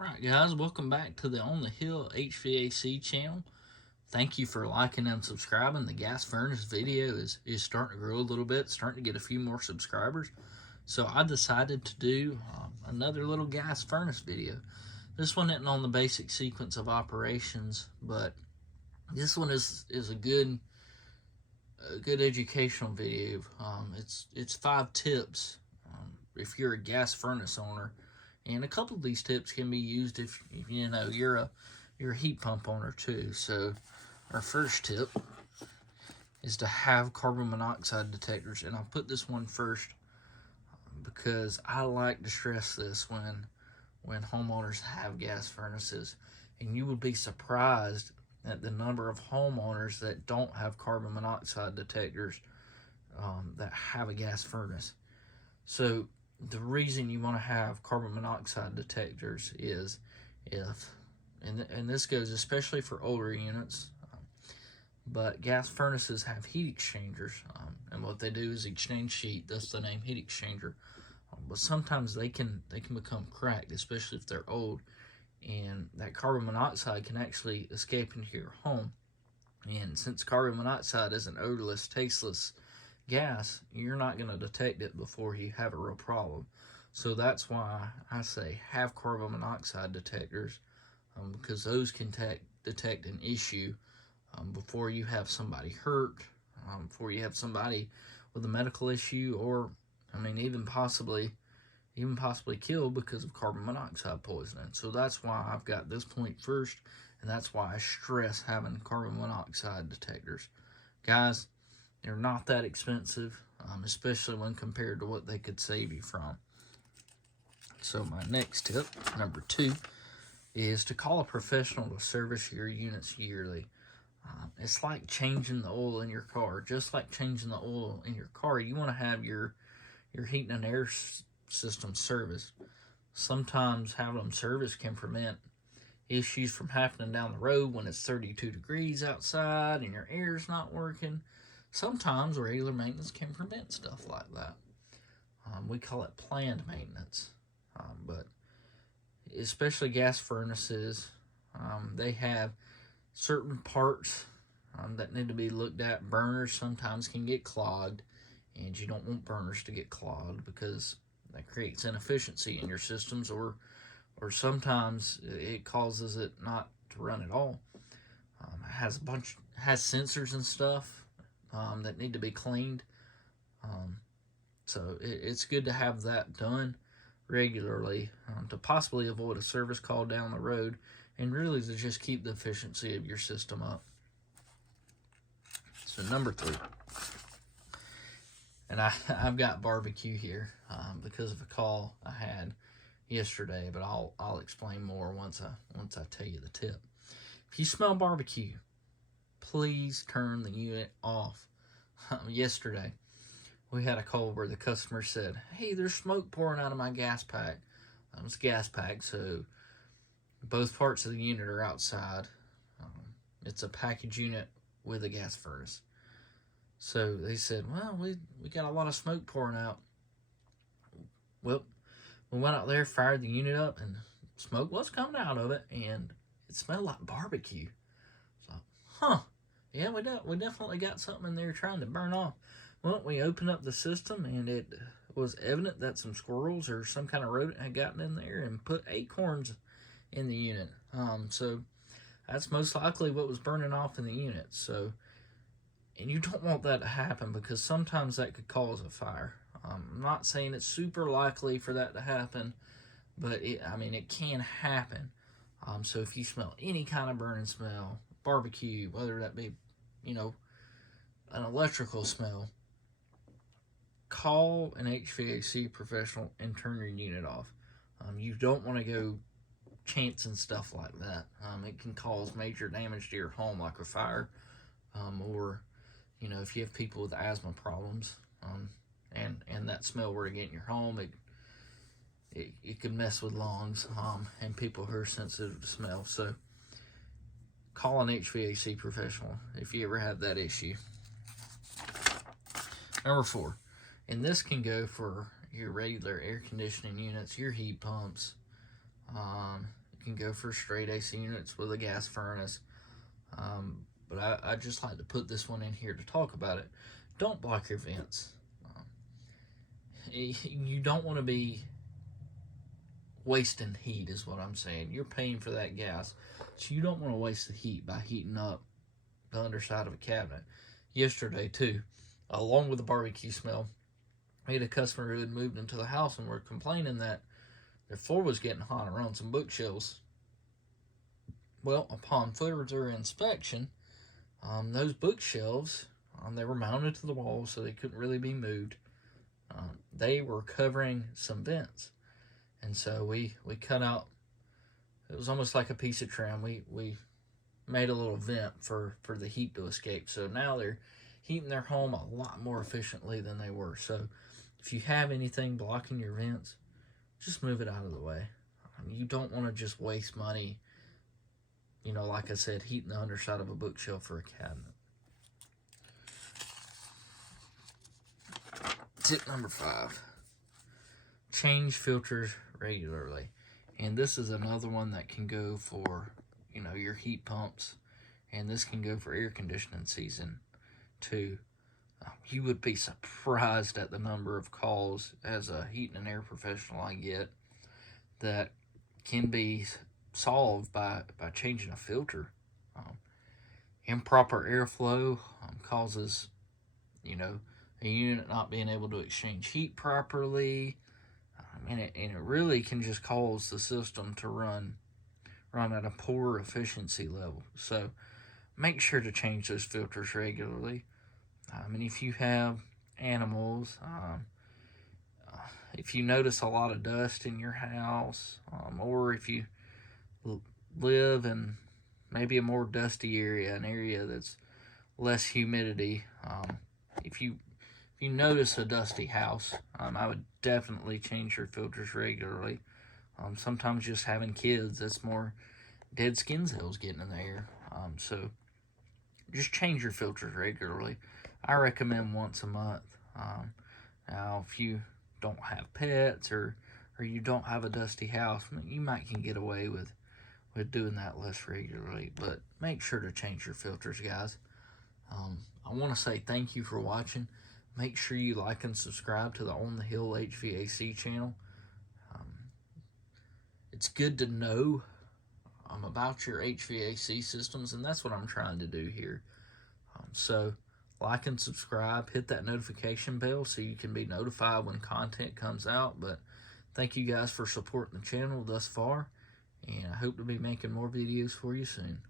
Right, guys, welcome back to the On the Hill HVAC channel. Thank you for liking and subscribing. The gas furnace video is starting to grow a little bit, starting to get a few more subscribers. So I decided to do another little gas furnace video. This one isn't on the basic sequence of operations, but this one is a good educational video. It's 5 tips if you're a gas furnace owner. And a couple of these tips can be used if you know you're a heat pump owner too. So our first tip is to have carbon monoxide detectors, and I'll put this one first because I like to stress this when homeowners have gas furnaces, and you would be surprised at the number of homeowners that don't have carbon monoxide detectors that have a gas furnace. So the reason you want to have carbon monoxide detectors is and this goes especially for older units, but gas furnaces have heat exchangers, and what they do is exchange heat. That's the name, heat exchanger. But sometimes they can become cracked, especially if they're old, and that carbon monoxide can actually escape into your home. And since carbon monoxide is an odorless, tasteless gas, you're not going to detect it before you have a real problem. So that's why I say have carbon monoxide detectors, because those can detect an issue before you have somebody hurt, before you have somebody with a medical issue, or even possibly killed because of carbon monoxide poisoning. So that's why I've got this point first, and that's why I stress having carbon monoxide detectors. Guys, they're not that expensive, especially when compared to what they could save you from. So my next tip, number 2, is to call a professional to service your units yearly. It's like changing the oil in your car. Just like changing the oil in your car, you want to have your heating and air system serviced. Sometimes having them serviced can prevent issues from happening down the road when it's 32 degrees outside and your air's not working. Sometimes regular maintenance can prevent stuff like that. We call it planned maintenance. But especially gas furnaces, they have certain parts that need to be looked at. Burners sometimes can get clogged, and you don't want burners to get clogged because that creates inefficiency in your systems, or sometimes it causes it not to run at all. It has sensors and stuff that need to be cleaned. So it's good to have that done regularly to possibly avoid a service call down the road, and really to just keep the efficiency of your system up. So number 3, and I've got barbecue here because of a call I had yesterday, but I'll explain more once I tell you the tip. If you smell barbecue, please turn the unit off. Yesterday, we had a call where the customer said, "Hey, there's smoke pouring out of my gas pack." It's a gas pack, so both parts of the unit are outside. It's a package unit with a gas furnace. So they said, "Well, we got a lot of smoke pouring out." Well, we went out there, fired the unit up, and smoke was coming out of it, and it smelled like barbecue. So, yeah, we definitely got something in there trying to burn off. Well, we opened up the system, and it was evident that some squirrels or some kind of rodent had gotten in there and put acorns in the unit. So that's most likely what was burning off in the unit. So, and you don't want that to happen because sometimes that could cause a fire. I'm not saying it's super likely for that to happen, but it can happen. So if you smell any kind of burning smell, barbecue, whether that be, an electrical smell, call an HVAC professional and turn your unit off. You don't want to go chancing stuff like that. It can cause major damage to your home, like a fire, or if you have people with asthma problems, and that smell were to get in your home, it could mess with lungs, and people who are sensitive to smell. So call an HVAC professional if you ever have that issue. Number 4, and this can go for your regular air conditioning units, your heat pumps, can go for straight AC units with a gas furnace. But I just like to put this one in here to talk about it. Don't block your vents. You don't want to be wasting heat is what I'm saying. You're paying for that gas, so you don't want to waste the heat by heating up the underside of a cabinet. Yesterday too, along with the barbecue smell, we had a customer who had moved into the house and were complaining that their floor was getting hot around some bookshelves. Well, upon further inspection, those bookshelves, they were mounted to the wall, so they couldn't really be moved. They were covering some vents. And so we cut out, it was almost like a piece of trim. We made a little vent for the heat to escape. So now they're heating their home a lot more efficiently than they were. So if you have anything blocking your vents, just move it out of the way. You don't want to just waste money, like I said, heating the underside of a bookshelf for a cabinet. Tip number 5. Change filters regularly. And this is another one that can go for, your heat pumps. And this can go for air conditioning season too. You would be surprised at the number of calls as a heat and air professional I get that can be solved by changing a filter. Improper airflow causes, a unit not being able to exchange heat properly. And it really can just cause the system to run at a poor efficiency level. So make sure to change those filters regularly. And if you have animals, if you notice a lot of dust in your house, or if you live in maybe a more dusty area, an area that's less humidity, if you notice a dusty house, I would definitely change your filters regularly. Sometimes just having kids, that's more dead skin cells getting in the air. So just change your filters regularly. I recommend once a month. Now, if you don't have pets or you don't have a dusty house, you might can get away with doing that less regularly. But make sure to change your filters, guys. I want to say thank you for watching. Make sure you like and subscribe to the On the Hill HVAC channel. It's good to know about your HVAC systems, and that's what I'm trying to do here. So like and subscribe, hit that notification bell so you can be notified when content comes out. But thank you guys for supporting the channel thus far, and I hope to be making more videos for you soon.